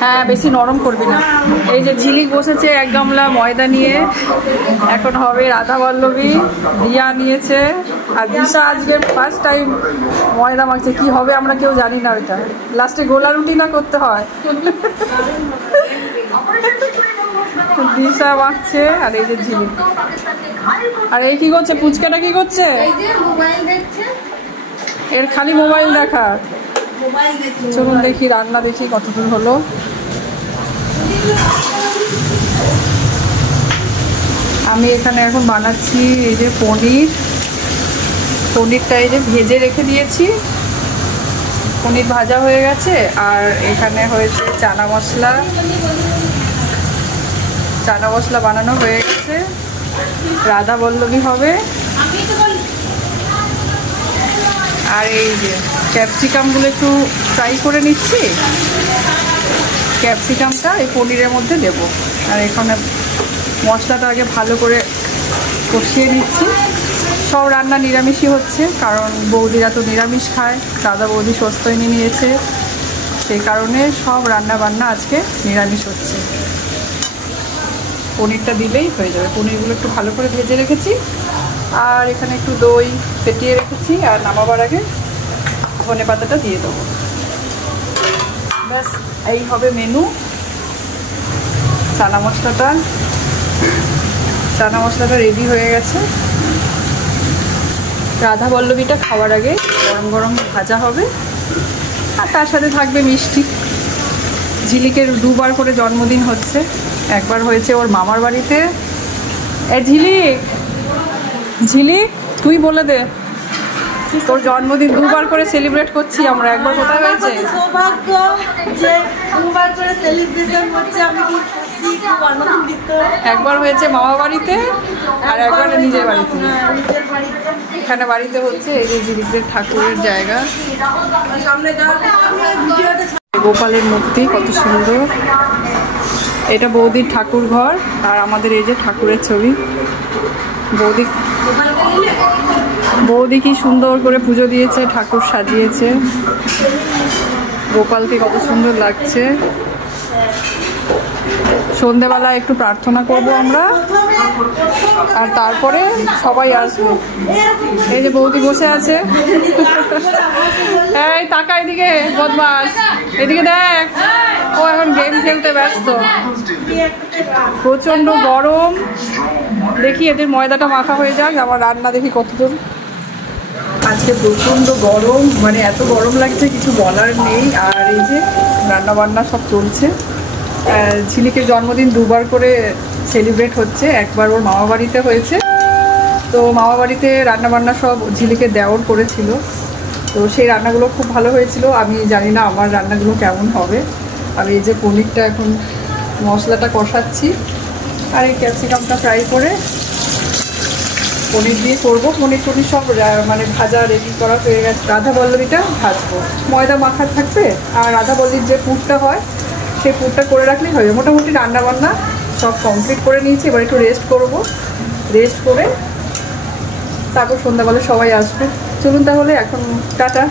হ্যাঁ, বেশি নরম করবি না। এই যে ঝিলিক বসেছে এক গামলা ময়দা নিয়ে, এখন হবে রাধা বল্লভী। দিয়া নিয়েছে, আর দিশা আজকে ফার্স্ট টাইম ময়দা মাখছে। কি হবে আমরা কেউ জানি না। ওইটা লাস্টে গোলা রুটি না করতে হয়। দিশা মাখছে, আর এই যে ঝিলিক। আর এই কি করছে পুচকাটা? কি করছে? এর খালি মোবাইল দেখা। চলুন দেখি রান্না, দেখি কতদূর হলো। আমি এখানে এখন বানাচ্ছি এই যে পনিরটা এই যে ভেজে রেখে দিয়েছি। পনির ভাজা হয়ে গেছে। আর এখানে হয়েছে চানা মশলা বানানো হয়ে গেছে। রাধা বল্লভী হবে। আর এই যে ক্যাপসিকামগুলো একটু ফ্রাই করে নিচ্ছি। ক্যাপসিকামটা এই পনিরের মধ্যে দেব। আর এখানে মশলাটা আগে ভালো করে কষিয়ে নিচ্ছি। সব রান্না নিরামিষই হচ্ছে, কারণ বৌদিরা তো নিরামিষ খায়। দাদা বৌদি স্বস্তিনী নিয়েছে, সেই কারণে সব রান্না বান্না আজকে নিরামিষ হচ্ছে। পনিরটা দিলেই হয়ে যাবে। পনিরগুলো একটু ভালো করে ভেজে রেখেছি। আর এখানে একটু দই ফেটিয়ে রেখেছি। আর নামাবার আগে ধনে পাতাটা দিয়ে দেবো। ব্যাস, এই হবে মেনু। চানা মশলাটা রেডি হয়ে গেছে। রাধা বল্লভীটা খাওয়ার আগে গরম গরম ভাজা হবে। আর তার সাথে থাকবে মিষ্টি। ঝিলিকের দুবার করে জন্মদিন হচ্ছে। একবার হয়েছে ওর মামার বাড়িতে। ঝিলিক তুই বলে দে, তোর জন্মদিন দুবার করে সেলিব্রেট করছি আমরা। একবার কোথায় হয়েছে? সৌভাগ্য যে দুবার করে সেলিব্রেশন হচ্ছে। আমি খুব খুশি, খুব আনন্দিত। একবার হয়েছে মামা বাড়িতে, আর একবার নিজের বাড়িতে। এখানে বাড়িতে হচ্ছে এই যে ঝিলিকদের ঠাকুরের জায়গা। গোপালের মূর্তি কত সুন্দর। এটা বৌদির ঠাকুর ঘর। আর আমাদের এই যে ঠাকুরের ছবি। বৌদি কি সুন্দর করে পুজো দিয়েছে, ঠাকুর সাজিয়েছে। গোপালকে কত সুন্দর লাগছে। সন্ধেবেলা একটু প্রার্থনা করব আমরা, আর তারপরে সবাই আসবে। এই যে বৌদি বসে আছে। এই তাকা এদিকে, বদমাস, এদিকে দেখ। ও এখন গেম খেলতে ব্যস্ত। প্রচন্ড গরম। দেখি এদের ময়দাটা মাখা হয়ে যাক, আমার রান্না দেখি কতদূর। আজকে প্রচন্ড গরম, মানে এত গরম লাগছে কিছু বলার নেই। আর এই যে রান্না বান্না সব চলছে। ঝিলিকের জন্মদিন দুবার করে সেলিব্রেট হচ্ছে। একবার ওর মামা বাড়িতে হয়েছে, তো মামা বাড়িতে রান্নাবান্না সব ঝিলিকের দেওর করেছিল। তো সেই রান্নাগুলো খুব ভালো হয়েছিল। আমি জানি না আমার রান্নাগুলো কেমন হবে। আমি এই যে পনিরটা এখন মশলাটা কষাচ্ছি। আর এই ক্যাপসিকামটা ফ্রাই করে পনির দিয়ে করবো। পনির সব মানে ভাজা রেডি করা হয়ে গেছে। রাধা বল্লভীটা ভাজবো। ময়দা মাখা থাকবে। আর রাধা বল্লভীর যে পুরটা হয়, সেই পুরটা করে রাখলেই হবে। মোটামুটি রান্নাবান্না সব কমপ্লিট করে নিয়েছি। এবার একটু রেস্ট করবো। রেস্ট করে তারপর সন্ধ্যাবেলা সবাই আসবে। চলুন তাহলে এখন টাটা।